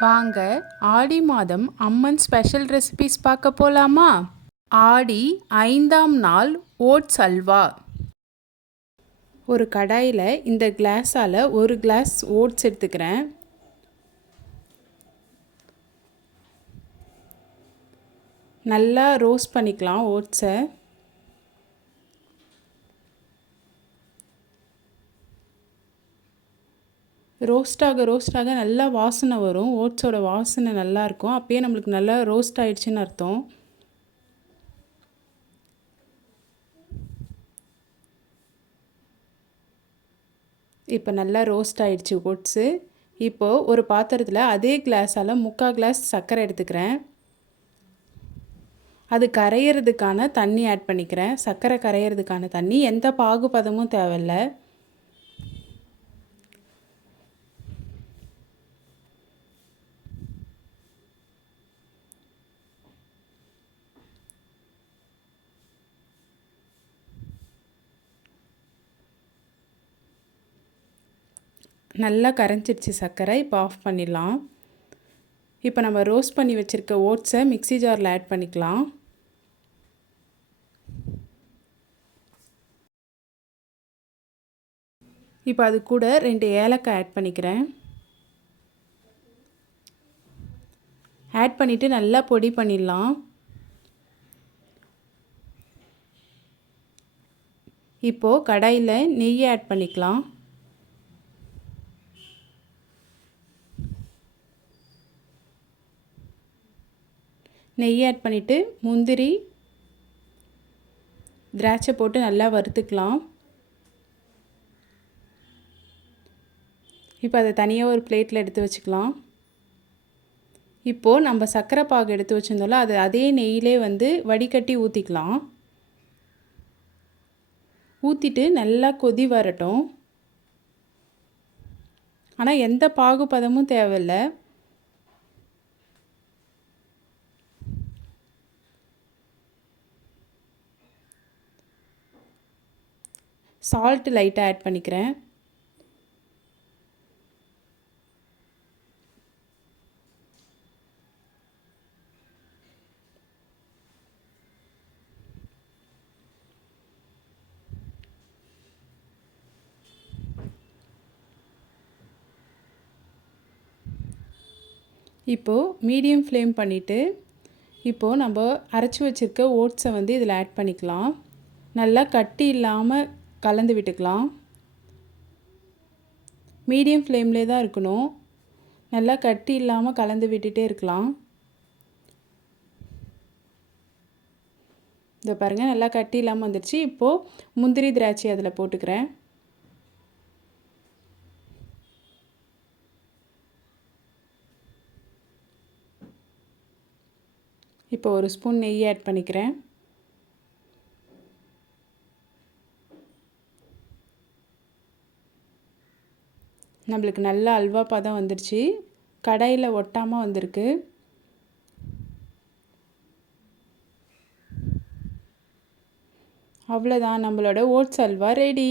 வாங்க ஆடி மாதம் அம்மன் special recipes பார்க்க போலாமா? ஆடி ஐந்தாம் நாள் ஓட்ஸ் அல்வா. ஒரு கடாயில் இந்த கிளாஸால் ஒரு கிளாஸ் ஓட்ஸ் எடுத்துக்கிறேன். நல்லா ரோஸ்ட் பண்ணிக்கலாம் ஓட்ஸை. ரோஸ்டாக ரோஸ்டாக நல்லா வாசனை வரும். ஓட்ஸோட வாசனை நல்லாயிருக்கும் அப்போயே நம்மளுக்கு நல்லா ரோஸ்ட் ஆகிடுச்சின்னு அர்த்தம். இப்போ நல்லா ரோஸ்ட் ஆகிடுச்சு ஓட்ஸு. இப்போது ஒரு பாத்திரத்தில் அதே கிளாஸால் முக்கால் கிளாஸ் சர்க்கரை எடுத்துக்கிறேன். அது கரையிறதுக்கான தண்ணி ஆட் பண்ணிக்கிறேன். சர்க்கரை கரையிறதுக்கான தண்ணி. எந்த பாகுபதமும் தேவையில்லை. நல்லா கரைஞ்சிடுச்சு சர்க்கரை இப்போ ஆஃப் பண்ணிடலாம். இப்போ நம்ம ரோஸ்ட் பண்ணி வச்சுருக்க ஓட்ஸை மிக்சி ஜாரில் ஆட் பண்ணிக்கலாம். இப்போ அது கூட ரெண்டு ஏலக்காய் ஆட் பண்ணிக்கிறேன். ஆட் பண்ணிவிட்டு நல்லா பொடி பண்ணிடலாம். இப்போது கடாயில் நெய் ஆட் பண்ணிக்கலாம். நெய் ஆட் பண்ணிவிட்டு முந்திரி திராட்சை போட்டு நல்லா வறுத்துக்கலாம். இப்போ அதை தனியாக ஒரு பிளேட்டில் எடுத்து வச்சுக்கலாம். இப்போது நம்ம சர்க்கரை பாகு எடுத்து வச்சுருந்தோம்ல அது அதே நெய்யிலே வந்து வடிகட்டி ஊற்றிக்கலாம் ஊற்றிட்டு நல்லா கொதி வரட்டும். ஆனால் எந்த பாகுபதமும் தேவையில்லை. சால்ட்டு லைட்டாக ஆட் பண்ணிக்கிறேன். இப்போது மீடியம் ஃப்ளேம் பண்ணிவிட்டு இப்போது நம்ம அரைச்சி வச்சுருக்க ஓட்ஸை வந்து இதில் ஆட் பண்ணிக்கலாம். நல்லா கட்டி இல்லாமல் கலந்து விட்டுக்கலாம். மீடியம் ஃப்ளேம்லே தான் இருக்கணும். நல்லா கட்டி இல்லாமல் கலந்து விட்டுட்டே இருக்கலாம். இதை பாருங்கள் நல்லா கட்டி இல்லாமல் வந்துடுச்சு இப்போது முந்திரி திராட்சை அதில் போட்டுக்கிறேன். இப்போ ஒரு ஸ்பூன் நெய் ஆட் பண்ணிக்கிறேன். நம்மளுக்கு நல்ல அல்வா பதம் வந்துருச்சு. கடையில் ஒட்டாமல் வந்திருக்கு. அவ்வளோதான் நம்மளோட ஓட்ஸ் அல்வா ரெடி.